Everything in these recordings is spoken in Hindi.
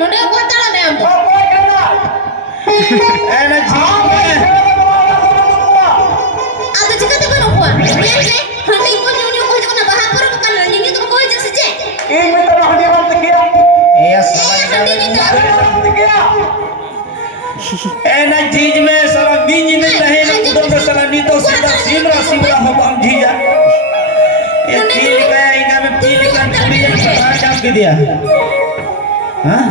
नोडे को ताला ने हम तो एना जीव में आगे चिका तो बनो को ये हंडी को न्यू को जो ना बाहर पर बकल नी तो कोई जैसे जे एक में तो हंडी हम किया ये हंडी नहीं तो किया एना जीज में साला बीज नहीं रहे ना उधर में साला नी तो सीधा सिमरा हो हम जीजा ये तीन का इनका में तीन का पूरी बाहर जाम के दिया हां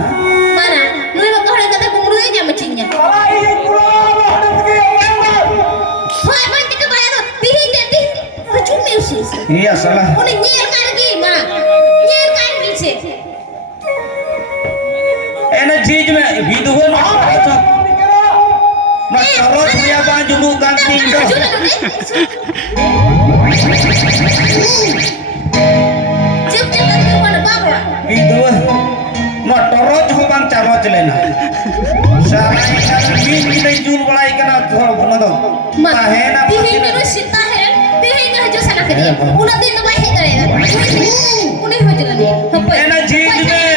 मारा नुई बकहड़े कते कुमरू ही जा मचिन्या ये पूरा हटत के होय बंद के बाया तो तीही देती हजू में उसी ये साला उन्हें नीर कर गई मां नीर कर गई छे एना जीज में विधवा ना ना करो भैया बाजू लू कान तीन दो चुप के मत वन बाबा विधवा ना टरोज हो बांग चारोज लेना सारा इनका बीज नहीं जून बड़ाई करना थोड़ा बना दो है ना तीही में सीता है तीही का जो सना करिए उन्हें दिन तो बाई करेगा उन्हें हो जला नहीं एना जीज में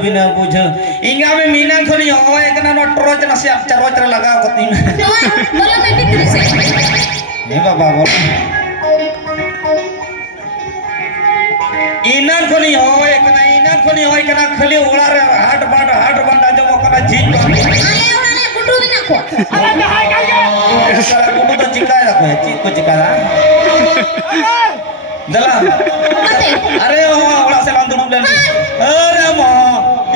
बिना बुझो इंगा में मीना खनी होए कना न टरोज न से चरोज लगा कती में बोला मैं बिक्री से ए बाबा बोल इना खनी होए कना खाली ओड़ा रे हाट बाट जो कना जीत अरे ओड़ा गुड्डू भी ना को अरे हाय का सारा गुड्डू तो चिका रखो है चीज को चिका दला अरे ओड़ा से लांदू ले अरे मां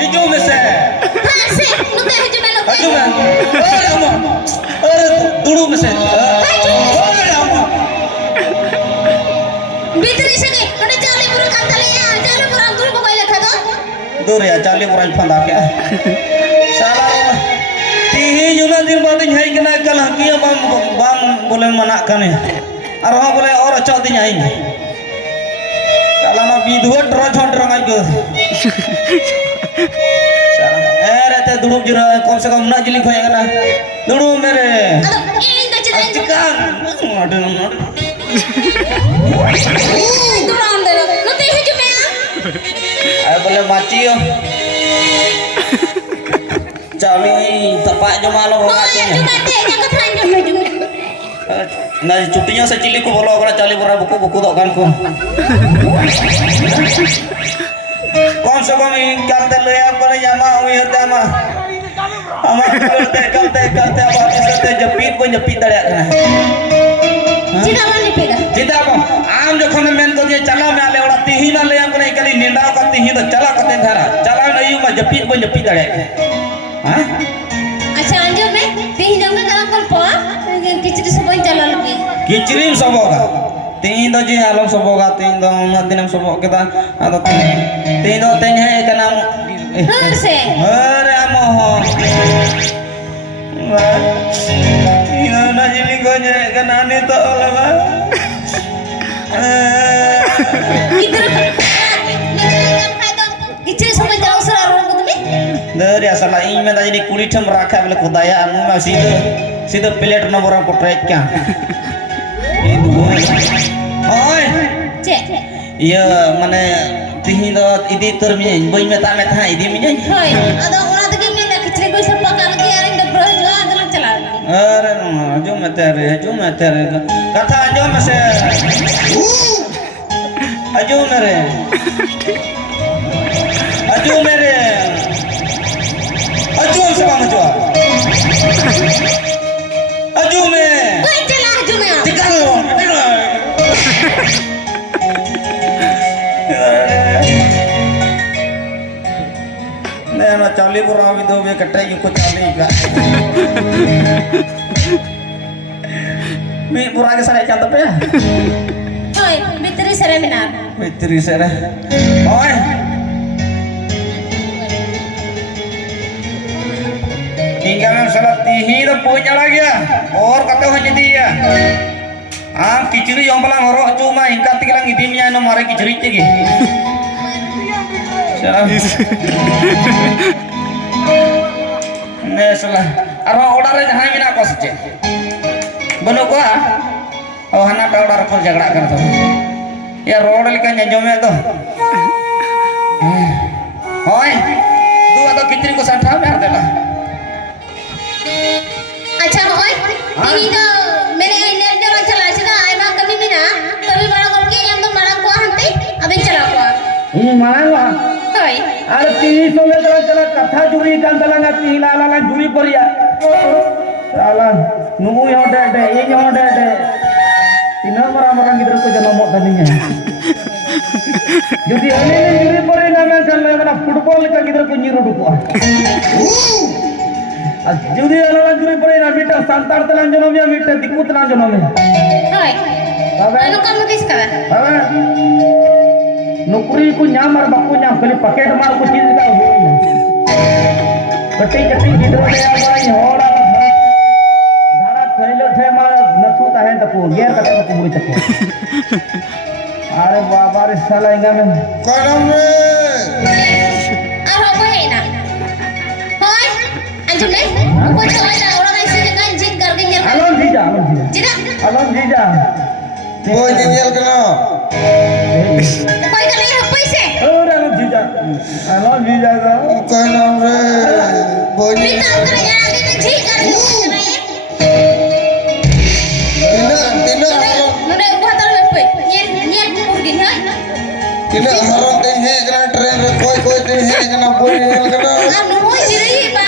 इजो में से हां से नुते हजू में लोग हजू में अरे मां अरे दुड़ू में से अरे मां भीतरी से नहीं उन्हें चाली बुरा काटा ले चाली बुरा दूर को कोई लिखा दो दूर या चाली बुरा फंदा के साला तीही जुना दिन बाद है कि ना कल हकिया बम बोले मना कने और वहां बोले और अच्छा दिन आएंगे साला ना विधवा ड्रो झंड रंगाई को रहते दुड़ू जरा कम से कम ना जिली खोएगा ना दुड़ू मेरे चिकन दुरान दे लो ते ही जो मैं अरे बोले माचियो चालू ही तपा जो मालो हो आते हैं ना चुटियां से चिली को बोलो अगर चाली बोरा बुकु दो कान को कौन से कम करते ले आप बोले जामा हुई होते हम करते अब इससे जपीत दड़े करना जिदा वाली पेगा जिदा को आम जो खन मेन को दिए चला में आले ओड़ा तीही ना ले हमको कली निंदा का तीही तो चला कते धारा चला नहीं में जपीत दड़े हां अच्छा अंजो में तीही जंग का कल पो किचरी सब चला लगे किचरी सब होगा तीन दो जी आलम सब होगा तीन दो उन दिन सब के दा आदो तीन दो तीन है का नाम हां से अरे मोह इना ना जिली को जे का नानी तो लगा किधर किचरी सब जाओ सर और को तुम्हें दरिया साला इन में दाजी कुड़ी ठम रखा बोले खुदाया नु में सीधे प्लेट नंबर को ट्रैक क्या ये दो ओए चे ये माने तिही दो इदी तोर में बई में ता में था इदी में होय अदो ओना तके में किचरी को सब पका के यार डब्रो जो आदलन चला अरे जो मैं तेरे कथा जो में से अजू मेरे अजू से काम जो अजू में कोई चला अजू में दिखाओ ना चाली बुरा भी दो वे कट्टे को चाली का मी बुरा के सारे क्या पे होय भीतरी सरे मिनार भीतरी सरे ओए इंगा में साला तीही तो पूछ चला गया और कते हो जदी है आम किचरी जोंबला हरो चुमा इंका तिगला इदी मिया न मारे किचरी चगी ने साला अरो ऑर्डर रे जहां मिना को सचे बनो को ओ हना पे ऑर्डर पर झगड़ा कर दो Ya roda lekan jomnya tuh. Hoi, tu atau kitri ko santam ya adalah. अच्छा होय तीही तो मेरे इंडिया जरा चला चला आई मां कभी भी ना कभी बड़ा करके हम तो मारा को हंते अबे चला को मांगा होय अरे तीही सोले चला चला कथा जुरी kan talanga तीही लाला जुरी परिया साला नुगु योडे दे ये योडे दे tina mara गिदर को जनमot tadinya jadi ini जुरी परि ना में चल ना फुटबॉल का गिदर को निरु दुको जुदी अलग जुरी परे ना मीटर संतार तलान जनो में मीटर दिकु तलान जनो में होय अबे anu kamu kiskala अबे नौकरी को न्याम और बापू न्याम खाली पकेट मार को चीज का होई कटी कटी गिदरो दे आबाई होड़ा दाड़ा खैलो थे मार नथु ताहे तको गेर कटे को मुड़ी तको अरे बाबा रे साला इंगा में करम रे aro ko hai na hoy anjum le ko chawai na orang ai sini kan jin karke nyel alon जीजा jida alon जीजा boy nyel kena koi kali hapai se और alon जीजा का करम रे boy bita kare jana ke jin karke na ye tina nude bahtar hapai nyel purgin hai tina haram tin he kena train re koi tin he kena boy nyel kena anu hoy jiri ba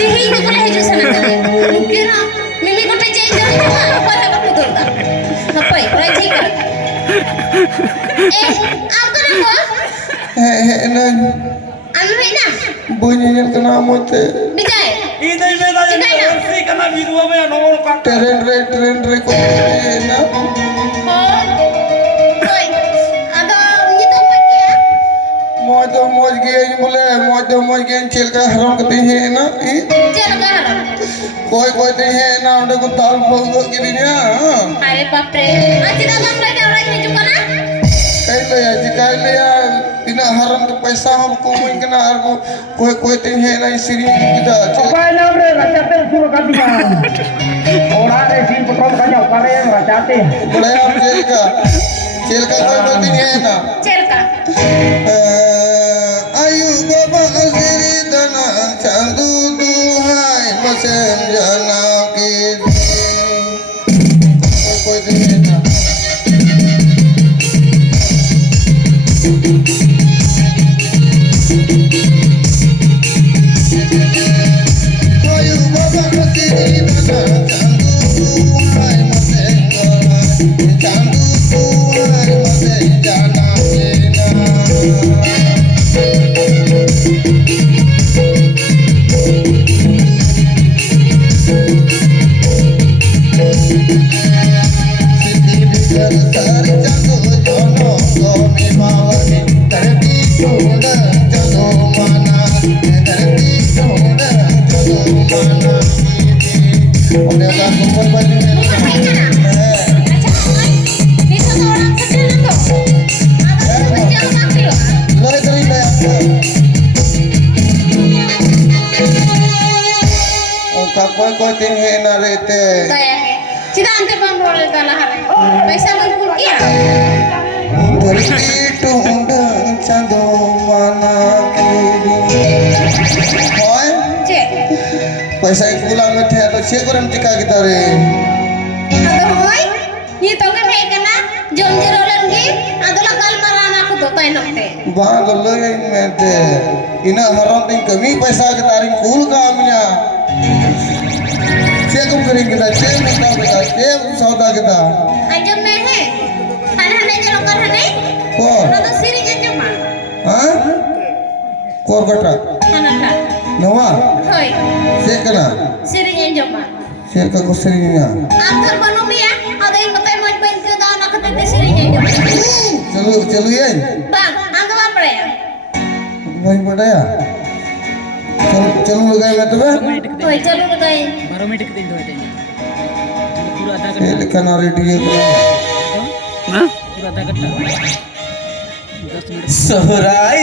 tihi ni kore heju sana kare mungkin mimi ko te change ho apa ha ko betul ta hapai kore jin kar apa na ko he na anu hai na boy nyel kena mote bijay Idai beda yang si kana bidua me nomor ka. train re koi na hoy ado gitu pakai moj ge bole moj ge chel ka haram kati he na चल बाहर koi tin he na onde ko tal phogo gidinya अरे बाप रे आज दा बम ले orang hijau kana kai le ya tina haram ke paisa hum ko mun kena ar ko koi tin he na siri kita Pakai nam re racate suruh katinya. Orang re sin petrol kanya kare yang racate. boleh am chel ka koi tin he na चल का ayu baba aziri dana chandu duhai masen jana ki koi tin he na ayu baba aziri dana chandu duhai masen jana chandu duhai masen jana koi tin he na rete Cita ante bam roll kala hari पैसा मंगुल किया धरती टूंडा चंदो माना कीरी होय चे पैसा कुला में थे तो छे करम टिका kita re ado hoy ni to ke me kana jom jerolan ge adola kal marana aku to tai nokte ba loy mete ina haram tin kami पैसा kita ring kul ka amnya छे kum kering kita छे mata kita छे sauda kita anjum me he hane jerokan hane ko na to siri anjum ma ha kor kata hanaka nawa hoy छे kana siri anjum ma छे ka ko serinya angkar banu ya ada yang kata mau main ke daun aku tete siri anjum चलू ये bang angkar apa ya नहीं पड़ा या चलू लगाए मैं तुम्हें hoy चलो बताई 12 मिनट के दिन होते हैं पूरा आधा ये लिखा ना रेडी है पूरा आधा घंटा 10 मिनट Sohrai